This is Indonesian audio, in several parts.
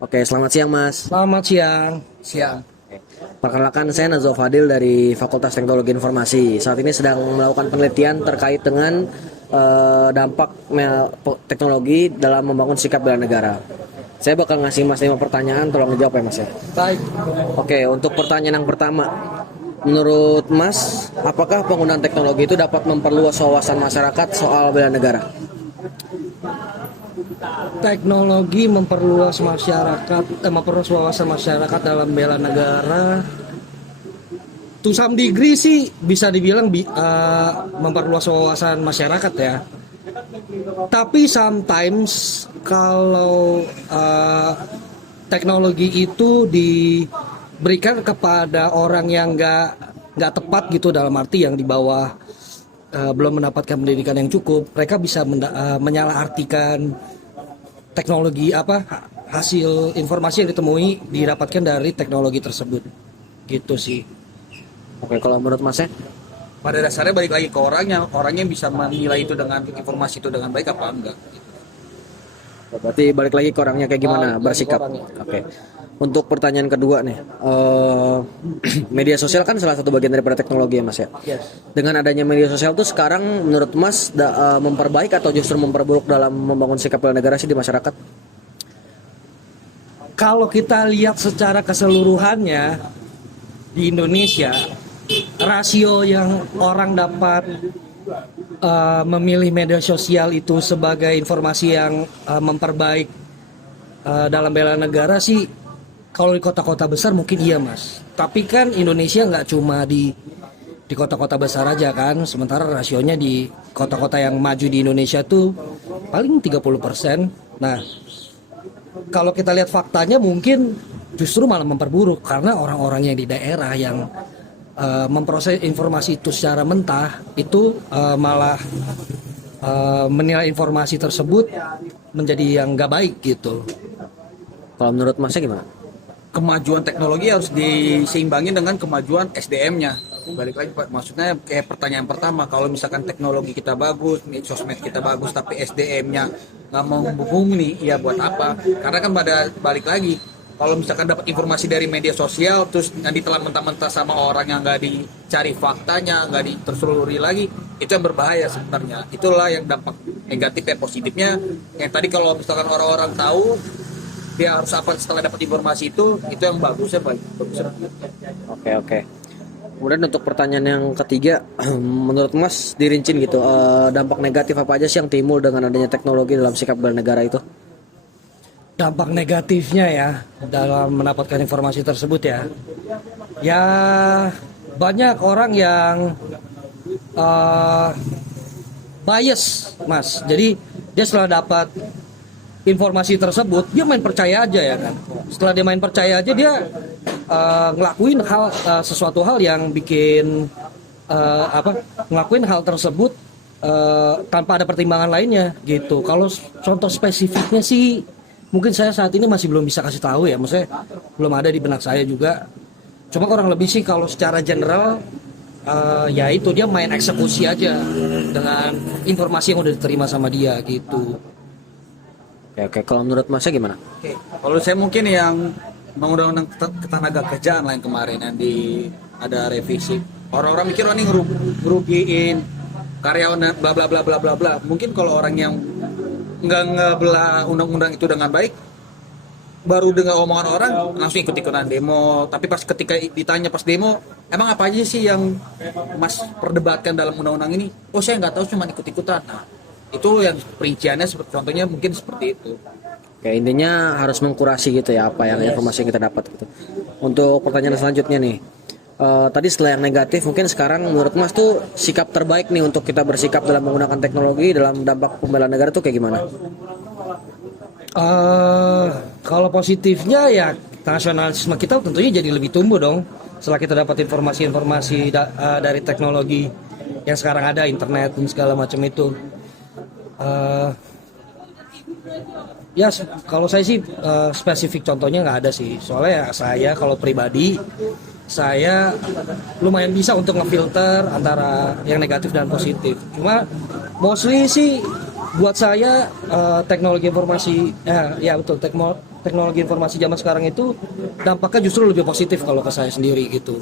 Oke, selamat siang Mas. Selamat siang. Siang. Perkenalkan saya Nazwa Fadil dari Fakultas Teknologi Informasi. Saat ini sedang melakukan penelitian terkait dengan dampak teknologi dalam membangun sikap bela negara. Saya bakal ngasih Mas 5 pertanyaan, tolong dijawab ya Mas ya. Baik. Oke, untuk pertanyaan yang pertama. Menurut Mas, apakah penggunaan teknologi itu dapat memperluas wawasan masyarakat soal bela negara? Teknologi memperluas wawasan masyarakat dalam bela negara. To some degree sih bisa dibilang memperluas wawasan masyarakat ya. Tapi sometimes kalau teknologi itu diberikan kepada orang yang nggak tepat gitu, dalam arti yang di bawah belum mendapatkan pendidikan yang cukup, mereka bisa menyalahartikan teknologi hasil informasi yang didapatkan dari teknologi tersebut gitu sih. Oke, kalau menurut Mas ya? Pada dasarnya balik lagi ke orangnya bisa menilai itu dengan informasi itu dengan baik apa enggak. Berarti balik lagi ke orangnya kayak gimana bersikap. Oke. Untuk pertanyaan kedua nih, media sosial kan salah satu bagian daripada teknologi ya Mas ya. Yes. Dengan adanya media sosial tuh sekarang menurut Mas memperbaik atau justru memperburuk dalam membangun sikap bela negara sih di masyarakat? Kalau kita lihat secara keseluruhannya di Indonesia, rasio yang orang dapat memilih media sosial itu sebagai informasi yang memperbaik dalam bela negara sih, kalau di kota-kota besar mungkin iya Mas. Tapi kan Indonesia nggak cuma di kota-kota besar aja kan, sementara rasionya di kota-kota yang maju di Indonesia tuh paling 30%. Nah, kalau kita lihat faktanya mungkin justru malah memperburuk, karena orang-orang yang di daerah yang memproses informasi itu secara mentah itu malah menilai informasi tersebut menjadi yang nggak baik gitu. Kalau menurut Masnya gimana? Kemajuan teknologi harus diseimbangin dengan kemajuan SDM-nya. Balik lagi Pak, maksudnya kayak pertanyaan pertama, kalau misalkan teknologi kita bagus, sosmed kita bagus, tapi SDM-nya nggak mau menghubungi, ya buat apa? Karena kan pada balik lagi, kalau misalkan dapat informasi dari media sosial, terus yang ditelan mentah-mentah sama orang yang nggak dicari faktanya, nggak ditelusuri lagi, itu yang berbahaya sebenarnya. Itulah yang dampak negatif ya. Positifnya, yang tadi kalau misalkan orang-orang tahu, dia harus apa setelah dapat informasi itu yang bagusnya baik. Oke. Kemudian untuk pertanyaan yang ketiga, menurut Mas dirincin gitu, dampak negatif apa aja sih yang timbul dengan adanya teknologi dalam sikap bela negara itu? Dampak negatifnya ya dalam mendapatkan informasi tersebut ya banyak orang yang bias Mas. Jadi dia setelah dapat informasi tersebut dia main percaya aja ya kan. Setelah dia main percaya aja dia ngelakuin sesuatu hal yang bikin ngelakuin hal tersebut tanpa ada pertimbangan lainnya gitu. Kalau contoh spesifiknya sih mungkin saya saat ini masih belum bisa kasih tahu ya, maksudnya belum ada di benak saya juga. Cuma kurang lebih sih kalau secara general ya itu dia main eksekusi aja dengan informasi yang udah diterima sama dia gitu. Oke. Kalau menurut Masnya gimana? Oke. Kalau saya mungkin yang undang-undang ketenaga kerjaan lain kemarin yang ada revisi. Orang-orang mikir ini ngerugiin karyawan bla bla bla bla bla bla. Mungkin kalau orang yang nggak ngebelah undang-undang itu dengan baik, baru dengar omongan orang langsung ikut-ikutan demo. Tapi pas ketika ditanya pas demo, emang apa aja sih yang Mas perdebatkan dalam undang-undang ini? Oh saya nggak tahu, cuma ikut-ikutan. Nah, itu yang perinciannya contohnya mungkin seperti itu. Oke, intinya harus mengkurasi gitu ya apa yang informasi yang kita dapat gitu. Untuk pertanyaan selanjutnya nih, tadi setelah yang negatif, mungkin sekarang menurut Mas tuh sikap terbaik nih untuk kita bersikap dalam menggunakan teknologi dalam dampak pembelaan negara tuh kayak gimana? Kalau positifnya ya nasionalisme kita tentunya jadi lebih tumbuh dong setelah kita dapat informasi-informasi dari teknologi yang sekarang ada, internet dan segala macam itu. Ya kalau saya sih spesifik contohnya nggak ada sih, soalnya ya saya kalau pribadi saya lumayan bisa untuk ngefilter antara yang negatif dan positif. Cuma mostly sih buat saya teknologi informasi ya betul teknologi informasi zaman sekarang itu dampaknya justru lebih positif kalau ke saya sendiri gitu.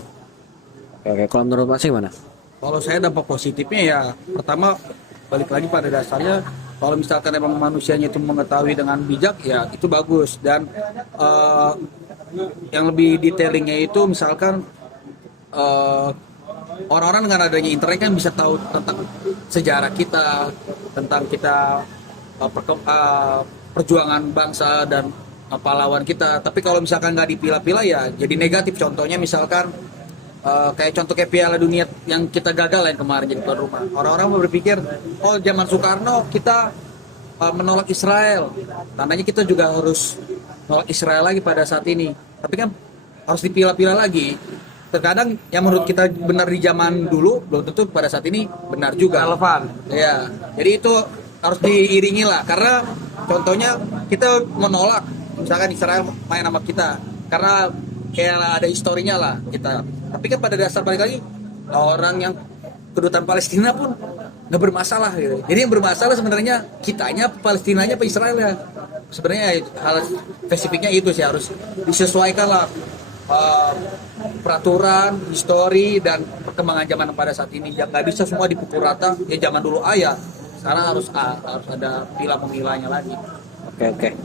Oke, kalau menurut Mas gimana? Kalau saya dampak positifnya ya pertama balik lagi pada dasarnya kalau misalkan emang manusianya itu mengetahui dengan bijak ya itu bagus dan yang lebih detailingnya itu misalkan orang-orang dengan adanya internet kan bisa tahu tentang sejarah kita, tentang kita perjuangan bangsa dan pahlawan kita. Tapi kalau misalkan nggak dipilah-pilah ya jadi negatif. Contohnya misalkan kayak contoh kayak Piala Dunia yang kita gagal yang kemarin jadi tuan rumah. Orang-orang berpikir, oh zaman Soekarno kita menolak Israel. Tandanya kita juga harus menolak Israel lagi pada saat ini. Tapi kan harus dipilah-pilah lagi. Terkadang yang menurut kita benar di zaman dulu belum tentu pada saat ini benar juga. Relevan. Ya, jadi itu harus diiringi lah. Karena contohnya kita menolak misalkan Israel main sama kita karena kayak ada historinya lah kita. Tapi kan pada dasar balik lagi orang yang kedutaan Palestina pun nggak bermasalah gitu. Jadi yang bermasalah sebenarnya kitanya, Palestinanya, apa Israel ya. Sebenarnya hal spesifiknya itu sih harus disesuaikan lah peraturan, histori dan perkembangan zaman pada saat ini. Nggak bisa semua dipukul rata. Ya zaman dulu ayah. Sekarang harus ada pilah-memilahnya lagi. Oke.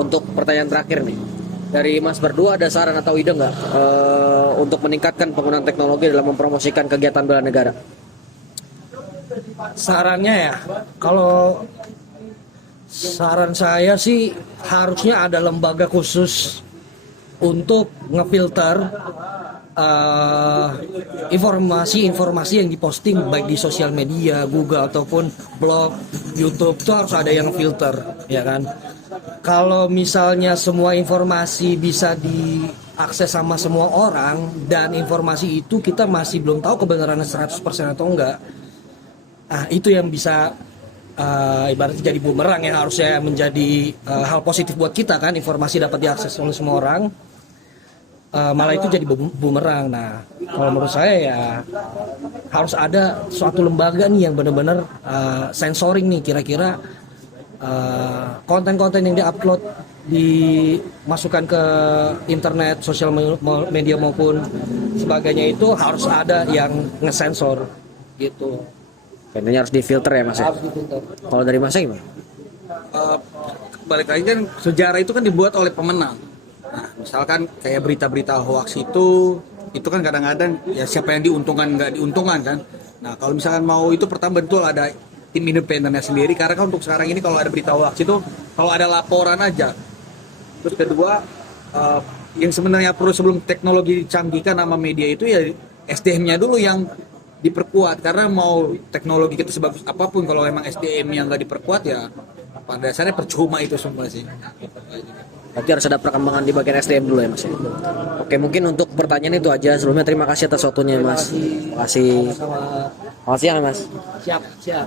Untuk pertanyaan terakhir nih, dari Mas berdua ada saran atau ide nggak untuk meningkatkan penggunaan teknologi dalam mempromosikan kegiatan bela negara? Sarannya ya, kalau saran saya sih harusnya ada lembaga khusus untuk ngefilter informasi-informasi yang diposting baik di sosial media, Google ataupun blog, YouTube, itu harus ada yang filter, ya kan? Kalau misalnya semua informasi bisa diakses sama semua orang dan informasi itu kita masih belum tahu kebenarannya 100% atau enggak. Nah, itu yang bisa ibaratnya jadi bumerang yang harusnya menjadi hal positif buat kita kan, informasi dapat diakses oleh semua orang. Malah itu jadi bumerang. Nah, kalau menurut saya ya harus ada suatu lembaga nih yang benar-benar sensoring nih kira-kira konten-konten yang diupload dimasukkan ke internet, sosial media maupun sebagainya itu harus ada yang ngesensor gitu. Intinya harus difilter ya Mas ya? Harus difilter. Kalau dari Mas gimana? Balik lagi kan sejarah itu kan dibuat oleh pemenang. Nah, misalkan kayak berita-berita hoax itu kan kadang-kadang ya siapa yang diuntungkan nggak diuntungkan kan. Nah kalau misalkan mau itu pertama betul ada tim independennya sendiri karena kan untuk sekarang ini kalau ada berita hoax itu kalau ada laporan aja. Terus kedua yang sebenarnya perlu sebelum teknologi dicanggihkan sama media itu ya SDM-nya dulu yang diperkuat karena mau teknologi kita sebagus apapun kalau emang SDM yang nggak diperkuat ya pada dasarnya percuma itu semua sih. Berarti harus ada perkembangan di bagian SDM dulu ya Mas ya? Oke, mungkin untuk pertanyaan itu aja. Sebelumnya terima kasih atas waktunya Mas. Terima kasih. Selamat siang Mas. Siap.